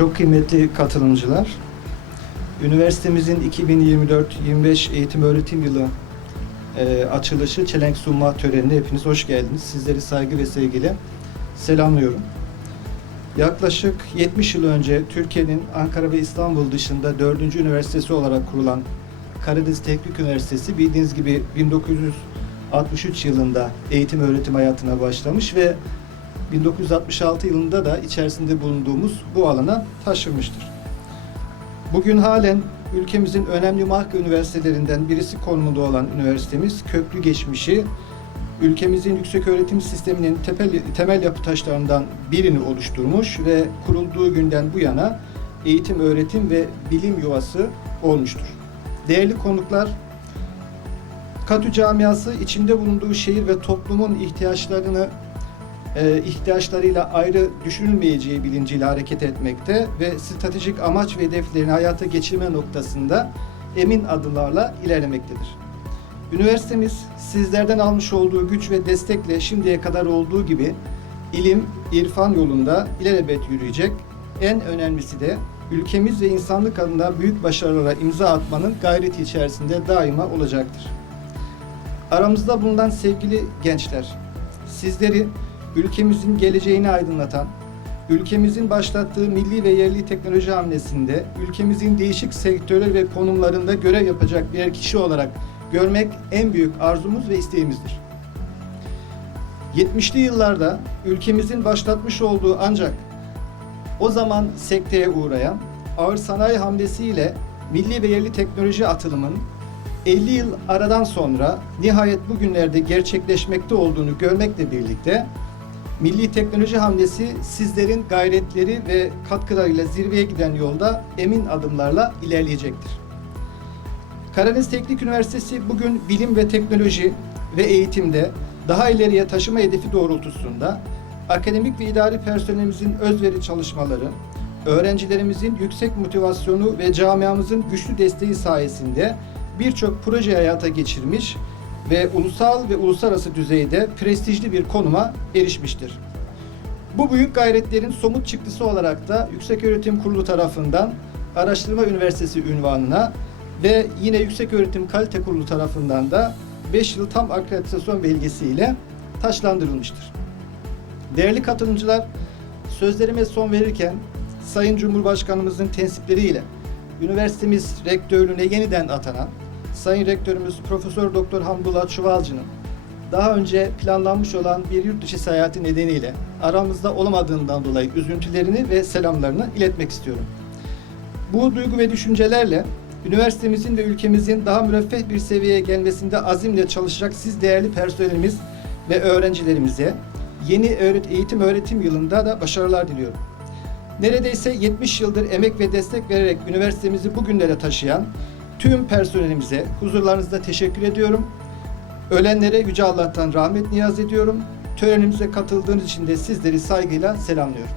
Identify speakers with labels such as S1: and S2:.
S1: Çok kıymetli katılımcılar, üniversitemizin 2024-25 eğitim öğretim yılı e, açılışı çelenk sunma törenine hepiniz hoş geldiniz. Sizleri saygı ve sevgiyle selamlıyorum. Yaklaşık 70 yıl önce Türkiye'nin Ankara ve İstanbul dışında 4. üniversitesi olarak kurulan Karadeniz Teknik Üniversitesi bildiğiniz gibi 1963 yılında eğitim öğretim hayatına başlamış ve 1966 yılında da içerisinde bulunduğumuz bu alana taşınmıştır. Bugün halen ülkemizin önemli marka üniversitelerinden birisi konumunda olan üniversitemiz köklü geçmişi ülkemizin yüksek öğretim sisteminin temel, temel yapı taşlarından birini oluşturmuş ve kurulduğu günden bu yana eğitim, öğretim ve bilim yuvası olmuştur. Değerli konuklar, Katü camiası içinde bulunduğu şehir ve toplumun ihtiyaçlarını ihtiyaçlarıyla ayrı düşünülmeyeceği bilinciyle hareket etmekte ve stratejik amaç ve hedeflerini hayata geçirme noktasında emin adımlarla ilerlemektedir. Üniversitemiz sizlerden almış olduğu güç ve destekle şimdiye kadar olduğu gibi ilim, irfan yolunda ilelebet yürüyecek. En önemlisi de ülkemiz ve insanlık adına büyük başarılara imza atmanın gayreti içerisinde daima olacaktır. Aramızda bulunan sevgili gençler, sizleri ülkemizin geleceğini aydınlatan, ülkemizin başlattığı milli ve yerli teknoloji hamlesinde ülkemizin değişik sektörler ve konumlarında görev yapacak birer kişi olarak görmek en büyük arzumuz ve isteğimizdir. 70'li yıllarda ülkemizin başlatmış olduğu ancak o zaman sekteye uğrayan ağır sanayi hamlesiyle milli ve yerli teknoloji atılımın 50 yıl aradan sonra nihayet bugünlerde gerçekleşmekte olduğunu görmekle birlikte milli teknoloji hamlesi sizlerin gayretleri ve katkılarıyla zirveye giden yolda emin adımlarla ilerleyecektir. Karadeniz Teknik Üniversitesi bugün bilim ve teknoloji ve eğitimde daha ileriye taşıma hedefi doğrultusunda akademik ve idari personelimizin özveri çalışmaları, öğrencilerimizin yüksek motivasyonu ve camiamızın güçlü desteği sayesinde birçok proje hayata geçirmiş ve ulusal ve uluslararası düzeyde prestijli bir konuma erişmiştir. Bu büyük gayretlerin somut çıktısı olarak da Yükseköğretim Kurulu tarafından Araştırma Üniversitesi ünvanına ve yine Yükseköğretim Kalite Kurulu tarafından da 5 yıl tam akreditasyon belgesiyle taşlandırılmıştır. Değerli katılımcılar, sözlerime son verirken Sayın Cumhurbaşkanımızın tensipleriyle üniversitemiz rektörlüğüne yeniden atanan Sayın Rektörümüz Profesör Doktor Hamdullah Çuvalcı'nın daha önce planlanmış olan bir yurt dışı seyahati nedeniyle aramızda olamadığından dolayı üzüntülerini ve selamlarını iletmek istiyorum. Bu duygu ve düşüncelerle üniversitemizin ve ülkemizin daha müreffeh bir seviyeye gelmesinde azimle çalışacak siz değerli personelimiz ve öğrencilerimize yeni eğitim öğretim yılında da başarılar diliyorum. Neredeyse 70 yıldır emek ve destek vererek üniversitemizi bugünlere taşıyan tüm personelimize huzurlarınızda teşekkür ediyorum. Ölenlere Yüce Allah'tan rahmet niyaz ediyorum. Törenimize katıldığınız için de sizleri saygıyla selamlıyorum.